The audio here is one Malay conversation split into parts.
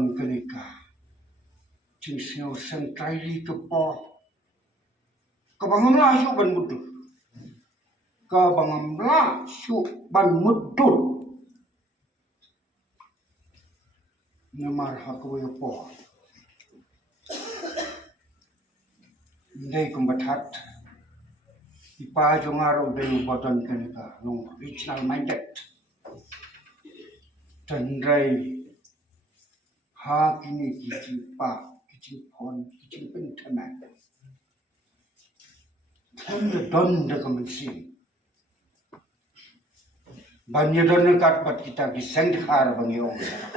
badon kenika. Cingsio sentrai kepo. Kabangamlah syuk ban mudur. Kabangamlah syuk ban mudur. Namar hakwe po. Ndai kumbatat. Ipa jongaro dari badon kenika. Long original minded. Tandrai. Ha kini kicing pa. Kicing pon. Kicing pentanai. Don de kemensin. Banyak don dekat bat kita kiseng dekhar bangi orang sana.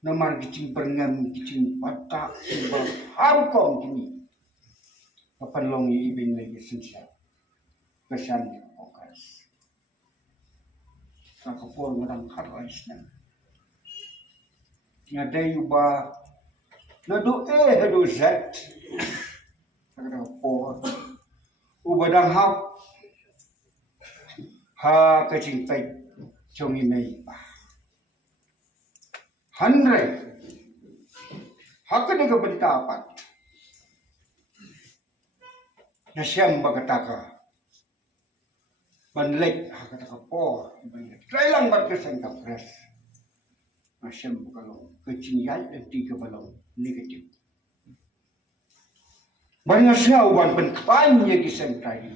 Namar kicing perngam kicing patak sebab harkom kini. Kapan long ibin lagi sensial. Kesan fokus. Kakapor ngadang karais nan. Ngadai ubah. Nado hado zat. Kakapor. Ubadang hap. Ha kacing pait chongi mei ba. Handrai. Hakane ka beritapat. Nasyam bagataka. Banlek hakataka por. Trailang bat kesan kapres. Nasyam bagalong. Kecingyan dan tiga balong negatif. Banyak siawan penkanya kisah tadi.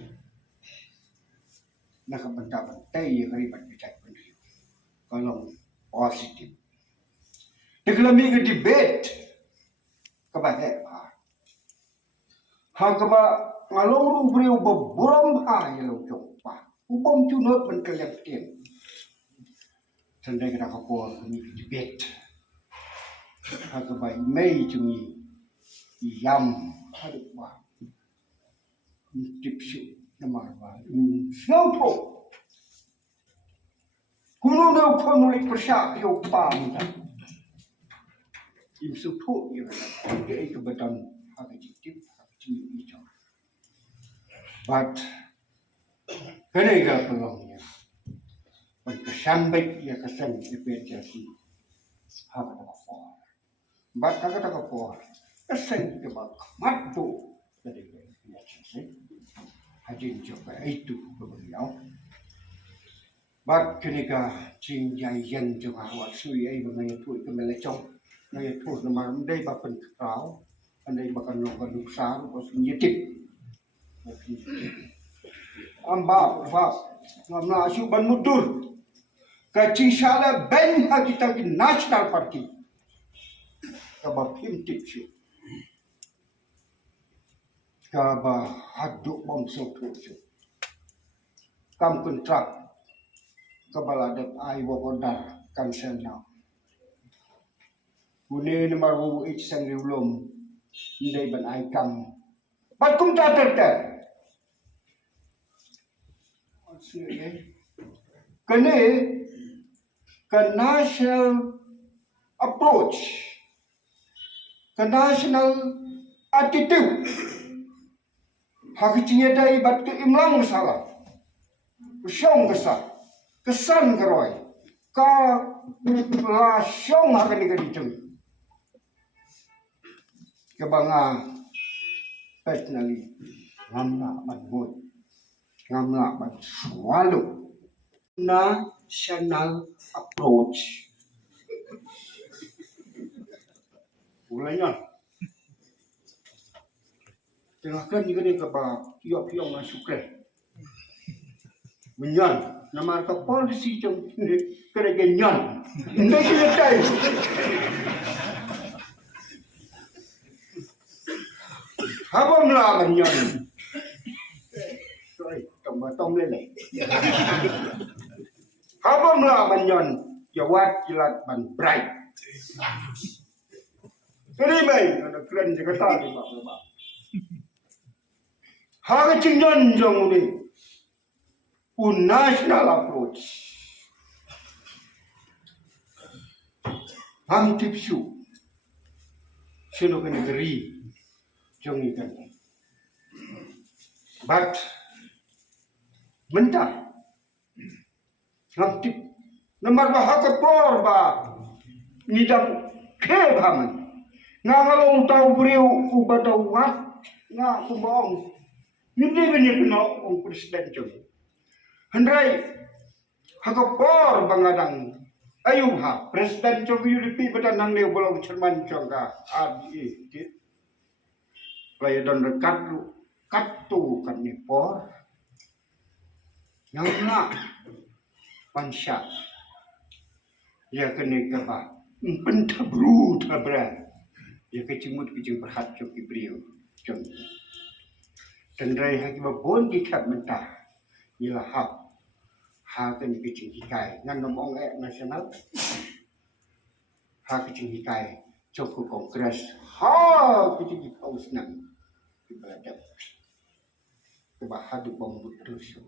Nakabantabantai yang karibat bicara pendiri. Kalau positif. Dikelami ke debate. Kabahek. Hakaba ngalong beriu beburam yang jompa. Ubom cunut penkelaptin. Tandai kena kapol kami ke debate. Hakaba mei cungi. Yam. Hadap wah. Tipsi. Namar ba. Snow po. Kuno na ulit persyak yung pang. Im supo yung kaya kebetulan hakikip hakikip itu. But kenapa pelongnya? Berkesambat ya kesan dipelajari hak apa? But kata apa? Kesan kebak matu dari pelajari. Hajin juga itu beliau. Bak ketika jingïaid juga awak sui ai ïathuh ke melecong. ïathuh nama andai bapen kau, andai bakan lokan luksar, bos nyetip. Amba, ngamla asyuk ban mudur. Kacing salah ben kita di National Party. Kabab himtip syuk. Kaba haduk bangsa tu. Kam kontrak kabaladat ai wakodar cancel now. Kuni nomor wu sang riulum ndai ban ai kam. Bat kum ta ter. Kene ke national approach. Ke national attitude. Hakikatnya dari bat ke imlang salah, kesyong kesah, kesan keroy, ka syong akan dikendicung. Kebangga, personally, ngamla bat ngamla bat swallow, national approach. Ulangnya. Tengahkan juga ni kaba tiap-tiap masuk ke. Menyan, nama ka polisi jom kena genyan. Ini kita tahu. Habam lah menyan. Sorry, tom lele. Habam lah menyan. Jawat kilat ban bright. Terima, ada keren juga tadi pak. Hakikatnya jong ni, national approach. Ham tipsu, sino kan negeri jong ikan. But mentah, ham tip, nomor bah hakapor bah Nidang kebaman. Ngalong tau beriu ubadawat. Nga kumbaong. Hindi ganyan kena ang presiden dyan. Handray. Hakapor bangadang. Ayuh ha. Presiden dyan Yuripi badan nang leo bolong cerman dyan ka. Adi. Kaya dan rekat lu. Katu kan ni por. Yang nak. Pansya. Ya kena kaba. Pentabru tabra. Ya kecimut kecing perhat cok ibriu. Cok. Tendrai haki babon dikat mentah. Ila hak. Hakan kecing hikai. Ngan ngomong nasional. Hak kecing hikai. Cok ke kongres. Ha kecing hikai senang. Ibadat. Kebahadu bambut terus.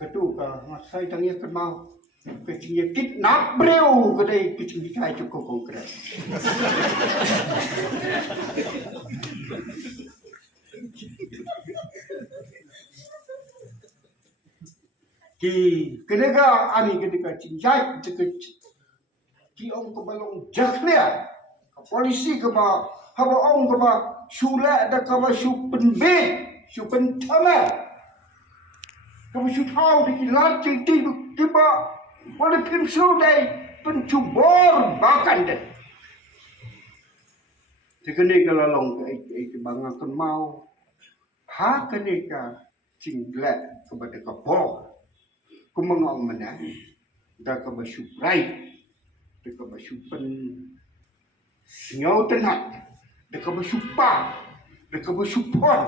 Kedua, saya tanya kenal. Kecing kidnap beliau kedai kecing hikai cok ke kongres. Ketika ani ketika jingïaid ki om ke balong jaklia polisi ke ba haba om ke ba sula da ke ba su penbe su pentama ke ba su tau di lat ti ke ba wala pim su dai pencubor bakan de ketika lalong ke bangakan mau ha ketika jinglet kepada kapor kumangong mana da ka basuprai da ka basupan singaw tanhat da ka basupa da ka basupon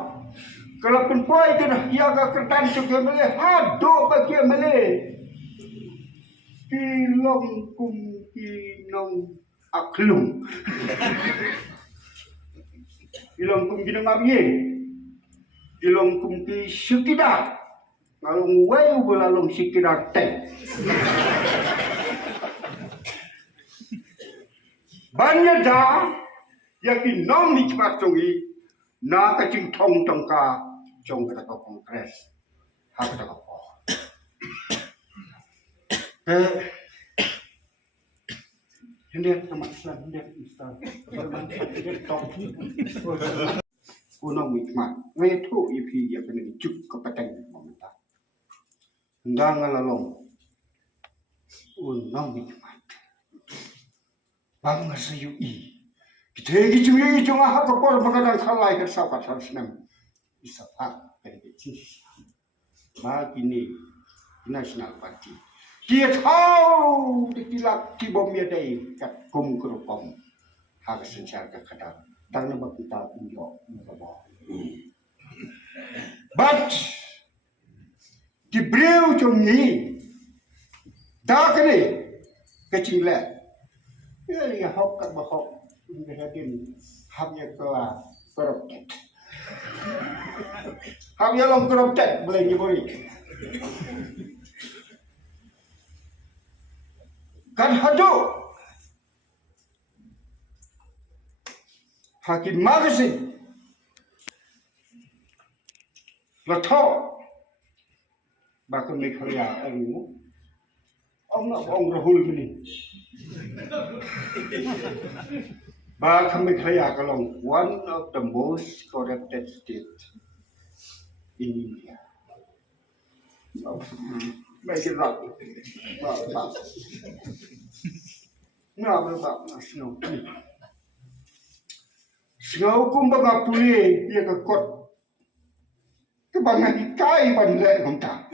kalau penpoy ka ya ka kertan juga mele hado bagi mele kilong kum kinong aklung kilong kum kinong abye kilong kum ki syukida Ngalong wayu belalong sikidar ten. Banyak dah yakin nom ni cepat congi na kacing tong tongka cong kata kongres hak kata apa. Hendak sama Islam hendak Islam. Unang mikmat. Wetu ipi ya kena juk kepateng momentan. Ndang lalong unang mikmat bang sayu I kita gitu ngah kapor magadang kalai kersapat harusnam isapak pergi bagi ni national party dia tahu ditilak kibom ya dai kat kum keropom hak sencar ka kadang tang na kita unjo but Dibriu trong ni da cái này cái chuyện lệ cái này học các bà học người ta tin học như là corrupted học như lòng corrupted boleh như vậy kan hadu hakim magazine là thọ Bahkan mereka ông Rahul ini, bahkan mereka kalau one of the most corrupted state in India. Mereka ragu, nak snow. Snow kumbaga pulih dia kekot, kebanyakan kai bandai kontak.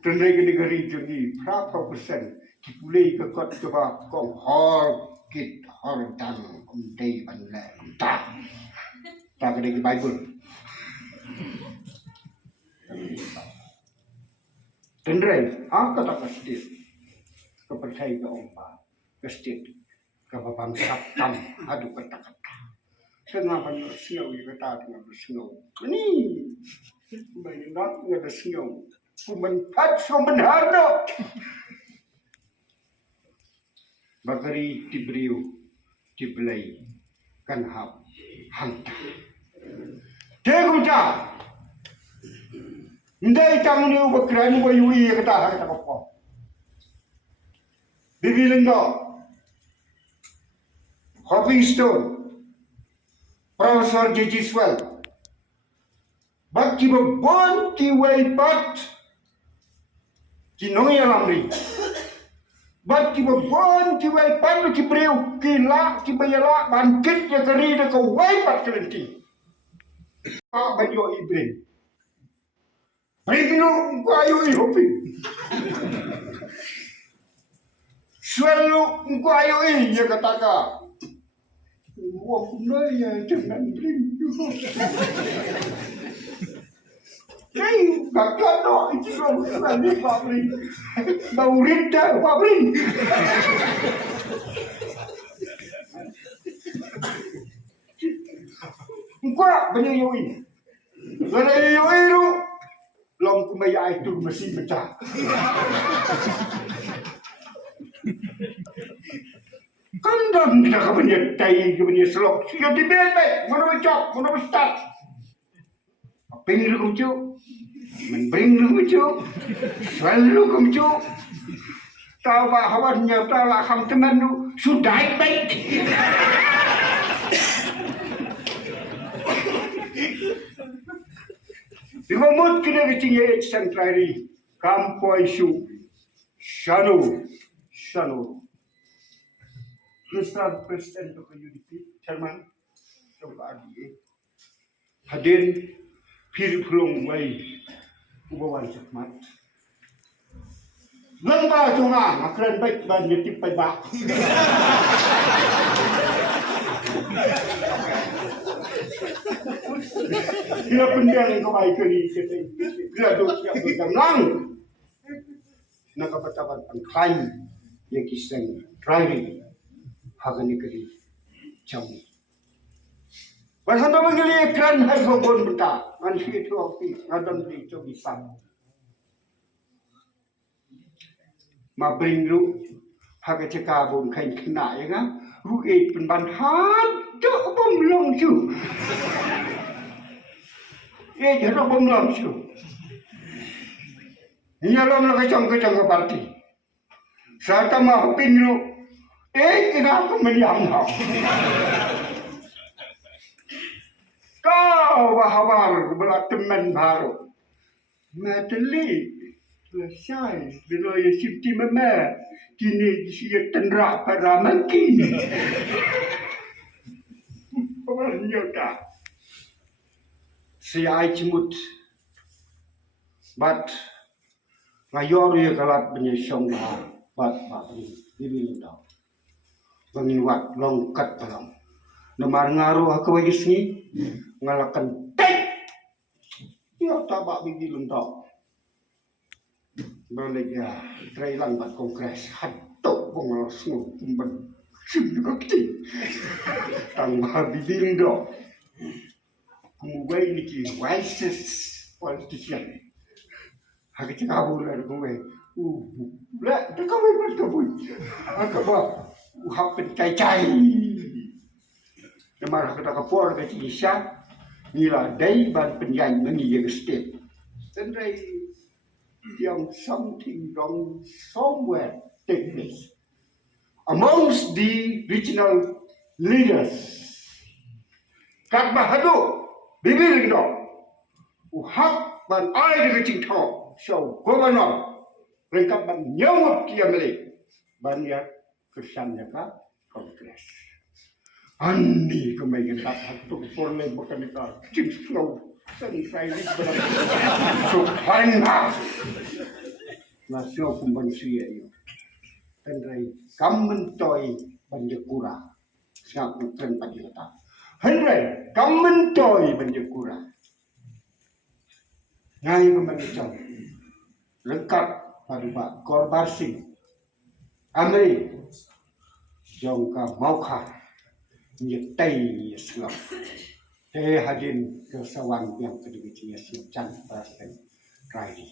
Tendai ke negeri jadi berapa persen dipulih ke kot ke bawah kong hor kit hor dan umdai bandai tak tak ada ke Bible tendai apa tak pasti kepercayaan ke ompa ke state ke bangsa tam adu kata-kata kenapa ni snow kata dengan snow ini banyak nak ada snow Pumanpat sumenhardo. Bagari tibriu tiblay kanhap hanta. Tegumja. Ndai tang ni ubakran wa yui kata kata apa. Bibiling do. Hopping Stone, Professor J.G. Swell, but ki bon ki way pat ki nongi alamri, but ki bon ki way pat ki breu ki la ki bayala ban kit ya kari de ko way pat kelenti. Pa bayo ibrin. Brigno ko ayo I hopping. Swell ko ayo I ya kataka. Wah, ya jangan bring. Hey, kakak no, itu orang ni pabrik. Bau rinda pabrik. Engkau banyak yoi. Kalau yoi tu, long kumaya itu mesti pecah. Kandang kita kebanyakan tay, kebanyakan selok. Siapa di bebek, mana macam, mana start. Ping lu kumcu, bring lu kumcu, swell lu kumcu. Tahu bahawannya tahu lah ham teman lu sudah baik. Dimamut kita kecingnya centrari, kampoi su, shano. Mr. President of the UDP, Chairman, hadir pil pulung way ubawan sakmat. Lamba tunga makran baik ban yatip paidbah. Dia pendiam yang kau kali kita. Dia duk yang bertenang. Nak katakan pangkai yang kisah driving. Hagani kali jam. Berhantar menggili ekran hai kobon beta. Manusia itu api ngadam di cobisan. Ma bring lu haga cekabon kain kena ya kan? Ruit penbanhan tu bom long tu. Jadi bom long tu. Ini alam nak kacang ke parti. Saya tak mahu pin lu. Kita mendiam kau. Kau bahawa berat teman baru. Mateli, selesai. Bila ia sifti mama, kini dia tendrak pada makin. Pemerintah. Saya cimut, but ngayor ia kalat penyesong bat ini tahu. Banginwat longkat dalam. Namar ngaruh aku bagi sini ngalakan tek. Ya tabak bigi lentok. Balik ya trailan bat kongres hatok pengawas semua kumban. Sim juga kecil. Tambah bigi lentok. Kemudian ini ki wisest politician. Hak cakabur ada kemudian. Lah, tak kau buat kabur. Agak buat. Happen cai. Namar kata kapor ke Isya nila dai ban penyan mengi state. Then they yang something wrong somewhere take place amongst the regional leaders. Kat bahadu bibir ndo. Uhak ban ai de kecing tho. So governor lengkap ban nyawut kiamle. Ban ya kesannya ka kongres. Andi kemarin dapat tu boleh bukan itu cip slow selesai ni berapa so hanya nasio pembansia itu. Tendai kamentoi banjakura siap bukan pajak. Henry kamentoi banjakura. Ngai pembansia lengkap pada korbarsi. Amri jongka mauka nyetai Islam. Hadirin kesawan yang kedua jenis Chan Presiden Rkhie.